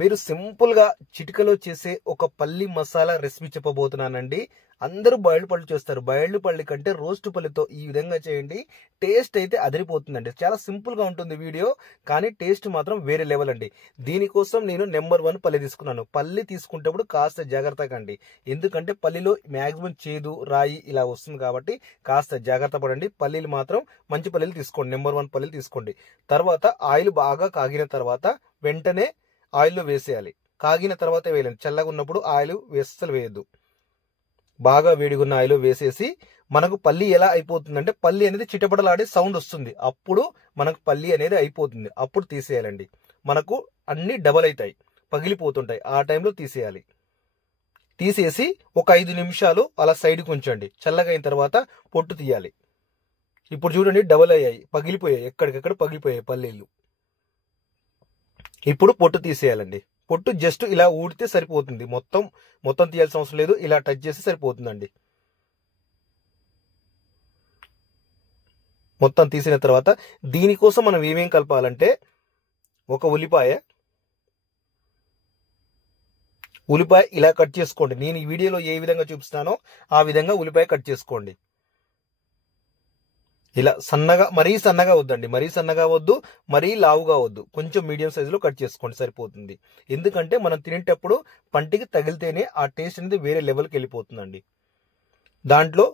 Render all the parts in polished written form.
మీరు సింపుల్ గా చిటికలో చేసే ఒక పల్లి మసాలా రెసిపీ చెప్పబోతున్నానండి. అందరూ బాయిల్డ్ పళ్ళు చేస్తారు. బాయిల్డ్ పల్లి కంటే రోస్ట్ పల్లితో ఈ విధంగా చేయండి. టేస్ట్ అయితే అదిరిపోతుందండి. చాలా సింపుల్ గా ఉంటుంది వీడియో, కానీ టేస్ట్ మాత్రం వేరే లెవెల్ అండి. దీనికోసం నేను నెంబర్ 1 పల్లి తీసుకున్నాను. పల్లి తీసుకునేటప్పుడు కాస్త జాగ్రత్తగా అండి, ఎందుకంటే పల్లిలో మాక్సిమం చేదు రాయి ఇలా వస్తుంది కాబట్టి కాస్త జాగ్రత్త పడండి. పల్లీలు మాత్రం మంచి పల్లీలు తీసుకోండి, నెంబర్ 1 పల్లీలు తీసుకోండి. తర్వాత ఆయిల్ బాగా కాగిన తర్వాత వెంటనే ఆయిల్లో వేసేయాలి. కాగిన తర్వాత వేయాలి, చల్లగా ఉన్నప్పుడు ఆయిల్ అస్సలు వేయద్దు. బాగా వేడిగున్న ఆయిల్ వేసేసి మనకు పల్లి ఎలా అయిపోతుందంటే పల్లి అనేది చిటపటలాడే సౌండ్ వస్తుంది, అప్పుడు మనకు పల్లి అనేది అయిపోతుంది. అప్పుడు తీసేయాలండి. మనకు అన్ని డబల్ అవుతాయి, పగిలిపోతుంటాయి. ఆ టైంలో తీసేయాలి. తీసేసి ఒక 5 నిమిషాలు అలా సైడ్కి ఉంచండి. చల్లగా అయిన తర్వాత పొట్టు తీయాలి. ఇప్పుడు చూడండి, డబల్ అయ్యాయి, పగిలిపోయాయి, ఎక్కడికెక్కడ పగిలిపోయాయి పల్లీలు. ఇప్పుడు పొట్టు తీసేయాలండి. పొట్టు జస్ట్ ఇలా ఊడితే సరిపోతుంది, మొత్తం తీయాల్సిన అవసరం లేదు. ఇలా టచ్ చేస్తే సరిపోతుందండి. మొత్తం తీసిన తర్వాత దీనికోసం మనం ఏమేం కలపాలంటే, ఒక ఉల్లిపాయ ఇలా కట్ చేసుకోండి. నేను ఈ వీడియోలో ఏ విధంగా చూపిస్తానో ఆ విధంగా ఉల్లిపాయ కట్ చేసుకోండి. ఇలా సన్నగా, మరీ సన్నగా వద్దండి, మరీ సన్నగా వద్దు, మరీ లావుగా వద్దు, కొంచెం మీడియం సైజులో కట్ చేసుకోండి సరిపోతుంది. ఎందుకంటే మనం తినేటప్పుడు పంటికి తగిలితేనే ఆ టేస్ట్ అనేది వేరే లెవెల్కి వెళ్ళిపోతుందండి. దాంట్లో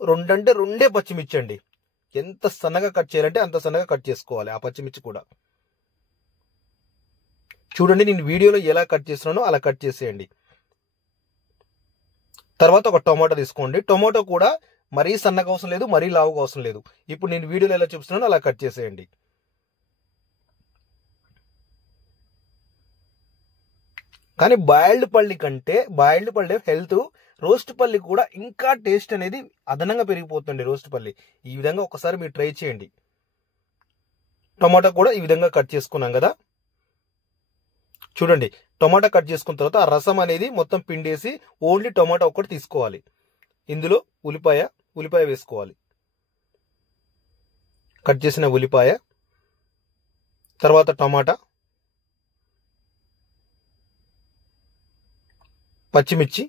రెండే పచ్చిమిర్చి అండి. ఎంత సన్నగా కట్ చేయాలంటే అంత సన్నగా కట్ చేసుకోవాలి ఆ పచ్చిమిర్చి కూడా. చూడండి, నేను వీడియోలో ఎలా కట్ చేస్తున్నానో అలా కట్ చేసేయండి. తర్వాత ఒక టొమాటో తీసుకోండి. టొమాటో కూడా మరీ సన్నగా అవసరం లేదు, మరీ లావుగా అవసరం లేదు. ఇప్పుడు నేను వీడియోలో ఎలా చూపిస్తున్నానో అలా కట్ చేసేయండి. కానీ బాయిల్డ్ పల్లి హెల్త్, రోస్ట్ పల్లి కూడా ఇంకా టేస్ట్ అనేది అదనంగా పెరిగిపోతుంది. రోస్ట్ పల్లి ఈ విధంగా ఒకసారి మీరు ట్రై చేయండి. టొమాటో కూడా ఈ విధంగా కట్ చేసుకున్నాం కదా. చూడండి, టొమాటో కట్ చేసుకున్న తర్వాత ఆ రసం అనేది మొత్తం పిండేసి ఓన్లీ టొమాటో ఒక్కటి తీసుకోవాలి. ఇందులో ఉల్లిపాయ వేసుకోవాలి. కట్ చేసిన ఉల్లిపాయ, తర్వాత టమాటా, పచ్చిమిర్చి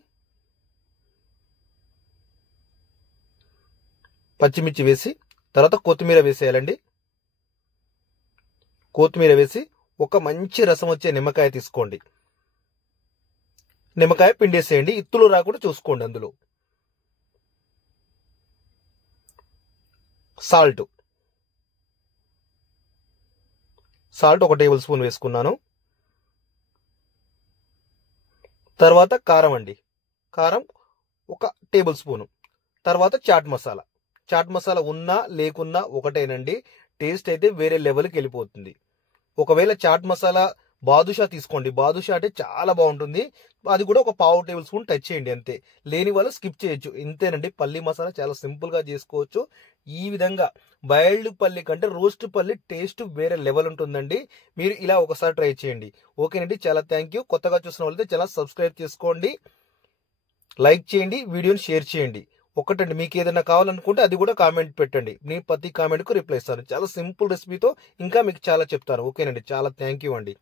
వేసి తర్వాత కొత్తిమీర వేసేయాలండి. కొత్తిమీర వేసి ఒక మంచి రసం వచ్చే నిమ్మకాయ తీసుకోండి. నిమ్మకాయ పిండేసేయండి, ఇత్తులు రాకుండా చూసుకోండి. అందులో సాల్ట్ 1 టేబుల్ స్పూన్ వేసుకున్నాను. తర్వాత కారం అండి, కారం 1 టేబుల్ స్పూను. తర్వాత చాట్ మసాలా ఉన్నా లేకున్నా ఒకటేనండి, టేస్ట్ అయితే వేరే లెవెల్కి వెళ్ళిపోతుంది. ఒకవేళ చాట్ మసాలా బాదుషా తీసుకోండి, బాదుషా అంటే చాలా బాగుంటుంది. అది కూడా 1/4 టేబుల్ స్పూన్ టచ్ చేయండి అంతే. లేని వాళ్ళు స్కిప్ చేయొచ్చు. ఇంతేనండి, పల్లి మసాలా చాలా సింపుల్ గా చేసుకోవచ్చు. ఈ విధంగా బాయిల్డ్ పల్లి కంటే రోస్ట్ పల్లి టేస్ట్ వేరే లెవెల్ ఉంటుందండి. మీరు ఇలా ఒకసారి ట్రై చేయండి. ఓకేనండి, చాలా థ్యాంక్ యూ. కొత్తగా చూసిన వాళ్ళైతే చాలా సబ్స్క్రైబ్ చేసుకోండి, లైక్ చేయండి, వీడియోని షేర్ చేయండి. ఒకటండి, మీకు ఏదైనా కావాలనుకుంటే అది కూడా కామెంట్ పెట్టండి, నేను ప్రతి కామెంట్కు రిప్లై ఇస్తాను. చాలా సింపుల్ రెసిపీతో ఇంకా మీకు చాలా చెప్తాను. ఓకేనండి, చాలా థ్యాంక్ యూ అండి.